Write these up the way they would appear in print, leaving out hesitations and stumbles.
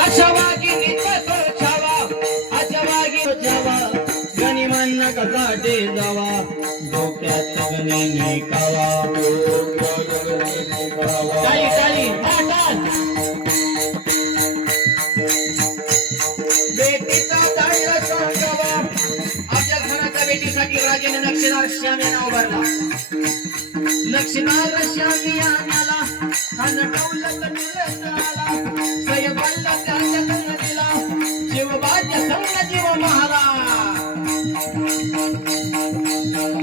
आशावागी नित्य छावा आशावागी छावा गनिमान कसाटे जावा डोक्यात गणी कावा टाळी टाळी टाळ बेटीचा दांडा सांगावा आपल्या घराच्या बेटीसाठी राजाने नक्षीदार श्यामे नाव भरला नक्षीदार श्यामी आला खानटवलं कटुलं आला सयबल्ला त्याच्या संगतीला जीव बाज्य संग जीव महारा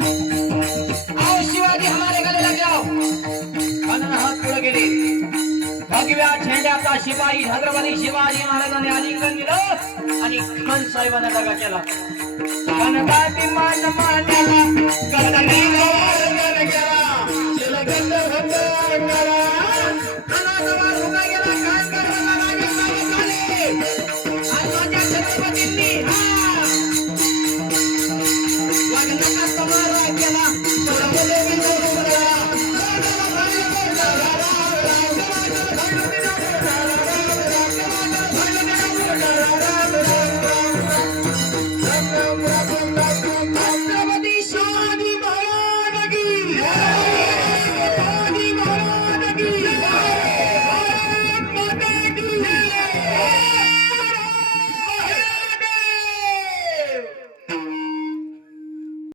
आओ शिवाजी हमारे गले लग जाओ खानानं हात पुढे गेले भगव्या झेंड्याचा शिपाई छत्रपती शिवाजी महाराजांनी आलिंगन दिलं आणि खान साहेबांना दगा केला गणपती मान मानला कदमी केला चिलगंध भंगारा